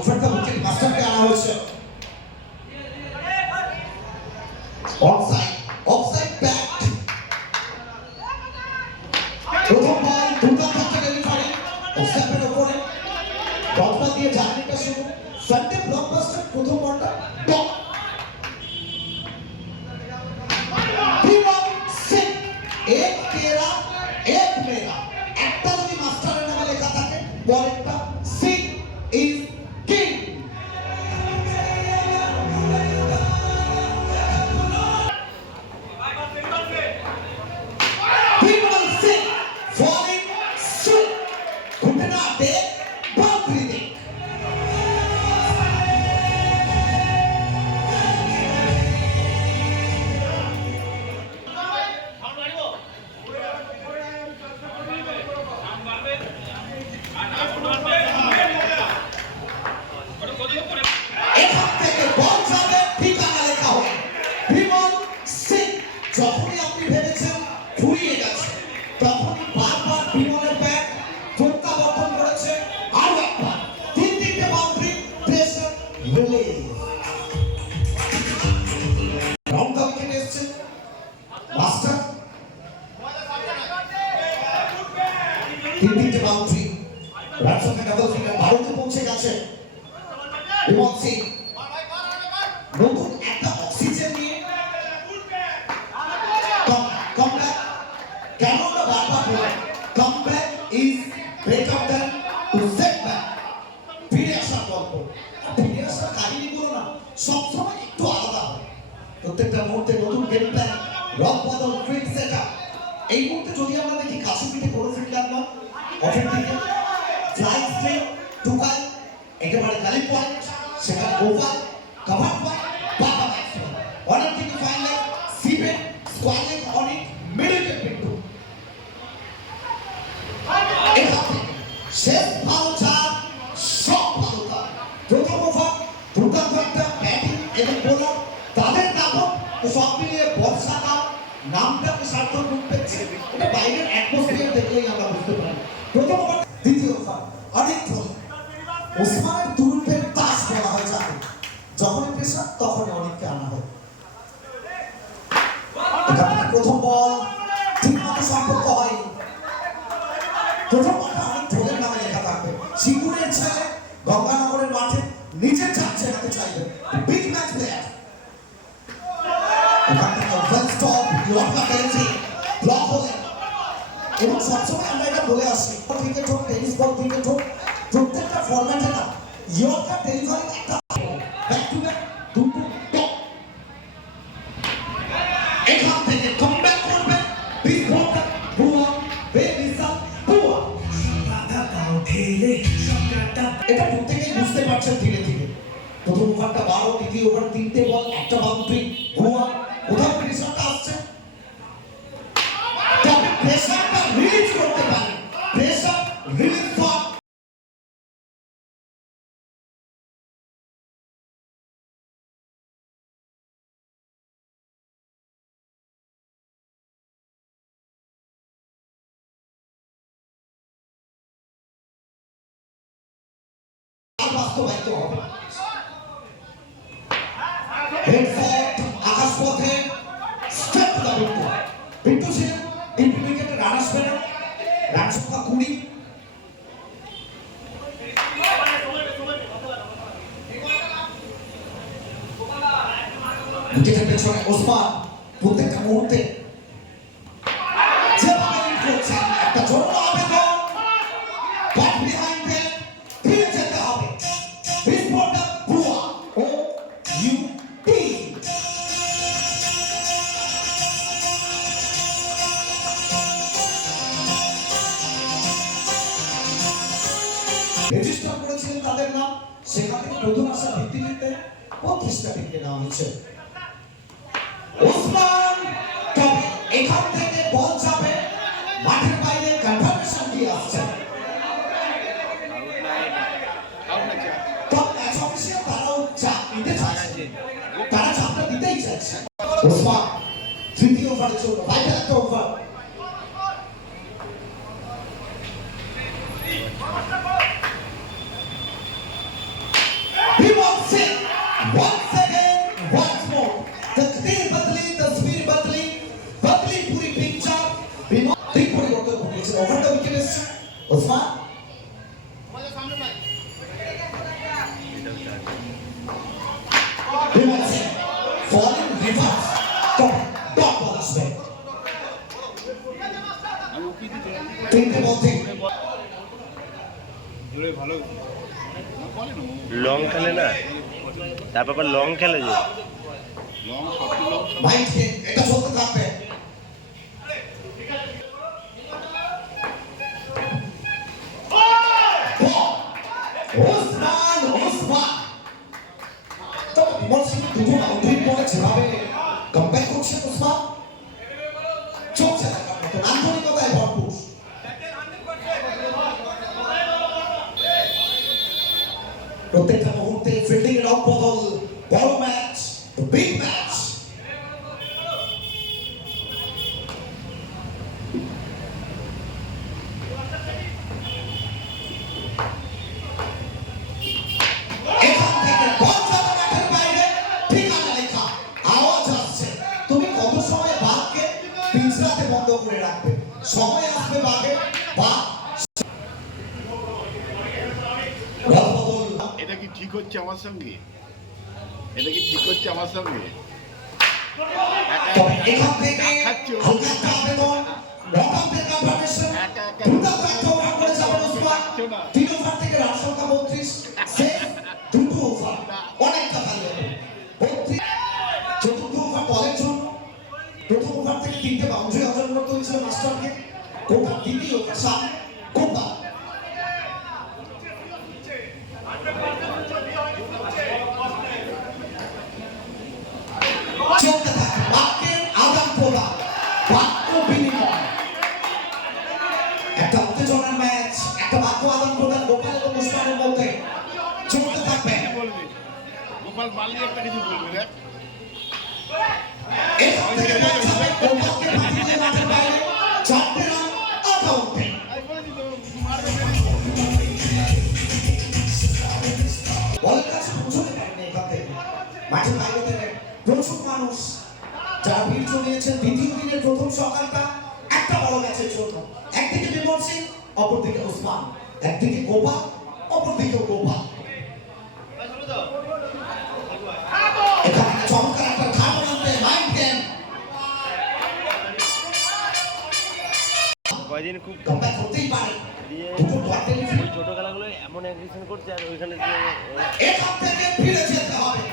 ওফারটা wicket মাস্টারকে আনা হয়েছে অফসাইড অফসাইড ব্যাক প্রথম একটা ডেলিভারি অফসাইডের উপরে। দিয়ে জার্নিটা শুরু। সানডে ব্লকবাস্টার প্রথম বলটা টপ বিমল সিং এক তেরা pedaço ভারতে পৌঁছে গেছে। বিমল সিং নতুন একটা নিয়ে কেন আমরা বারবার is better than to set গল্প। ফিরে আসার কাহিনীগুলো না, সবসময় একটু আলাদা প্রত্যেকটা মুহূর্তে নতুন গেম প্ল্যান রক বদল ফিল্ড সেট এই মুহূর্তে যদি আমরা দেখি কাশুপিতে কোনো ফিল্ডার না অফের দিকে ফ্লাইট স্ট্রেট টুকাই একেবারে কালি পয়েন্ট সেখানে গোপাল কভার পয়েন্ট বাবা ব্যাটসম্যান অনেক থেকে ফাইনাল সিপে স্কোয়ার লেগ অনেক মিডল কিন্তু এখান থেকে শেষ ইয়র্কার টেন্সি ব্লক হলেন এবং সবসময় আমরা এটা বলে আসি ক্রিকেট হোক টেনিস বল ক্রিকেট হোক, প্রত্যেকটা ফরম্যাটে না, ইয়র্কার ডেলিভারি একটা বুঝতে পারছেন ধীরে ধীরে। প্রথম ওভারটা বারো, দ্বিতীয় ওভার তিনটে বল একটা বাউন্ডারি গোয়া বাস্তবায়িত হবে। হেডফোর্ড আকাশপথে স্টেপ দা বিট্টু বিট্টু ছিলেন ডিপি উইকেটে রান আসবে না রান সংখ্যা কুড়ি উইকেটের পেছনে ওসমান, প্রত্যেকটা মুহূর্তে সেখান থেকে প্রথম আসা ভিত্তিতে পঁচিশটা টিকে নেওয়া হয়েছে। এখান থেকে লং খেলে না? তারপর আবার লং খেলে যে। লং এটা ঠিক হচ্ছে আমার সঙ্গে? এটা কি ঠিক হচ্ছে আমার সঙ্গে? একা তবে একা। এখান থেকে খাচ্ছ। হালকা একটা আবেদন নকআউটের কনফার্মেশন একা একা। দুর্দান্ত করে যাবেন ওসমান না। তিন ওভার থেকে রান সংখ্যা বত্রিশ সেফ দুটো ওভার। অনেকটা ভালো। হবে বত্রিশ চতুর্থ ওভার বলের জন্য। প্রথম ওভার থেকে তিনটে বাউন্ডারি অর্জন করতে হয়েছিল মাস্টারকে। কোপা দ্বিতীয় ওভার সামনে কোপা বাইরে প্রচুর মানুষ প্রথম সকালটা একটা ম্যাচের একদিকে অপরদিকে ওসমান একদিকে গোপাল অপরদিকে গোপাল কয়দিন খুব করতেই পারে। ছোটো খেলাগুলো এমন অ্যাগ্রেশন করছে আর ওইখানে যে এখান থেকে ফিরে যেতে হবে।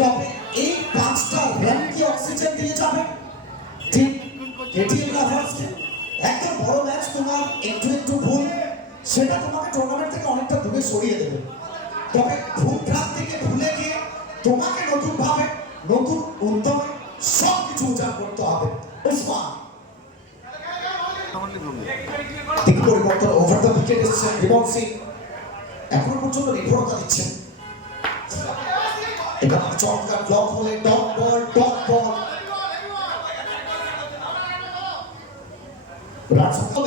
তবে এই পাঁচটা রান কি অক্সিজেন দিয়ে যাবে। ঠিক এটিএম লাভার্সকে একটা বড় ম্যাচ তোমার একটু একটু ভুল। সেটা তোমাকে টুর্নামেন্ট থেকে অনেকটা দূরে সরিয়ে দেবে। তবে ভুল ভ্রাট থেকে ভুলে গিয়ে তোমাকে নতুন ভাবে নতুন উদ্যমে সব কিছু উজাড় করতে হবে। উসমান দিক পরিবর্তন ওভার দ্য উইকেট এসেছেন বিমল সিং এখনও পর্যন্ত নির্ভরতা দিচ্ছেন। এবার চমৎকার ব্লক হলে top ball top ball Rajput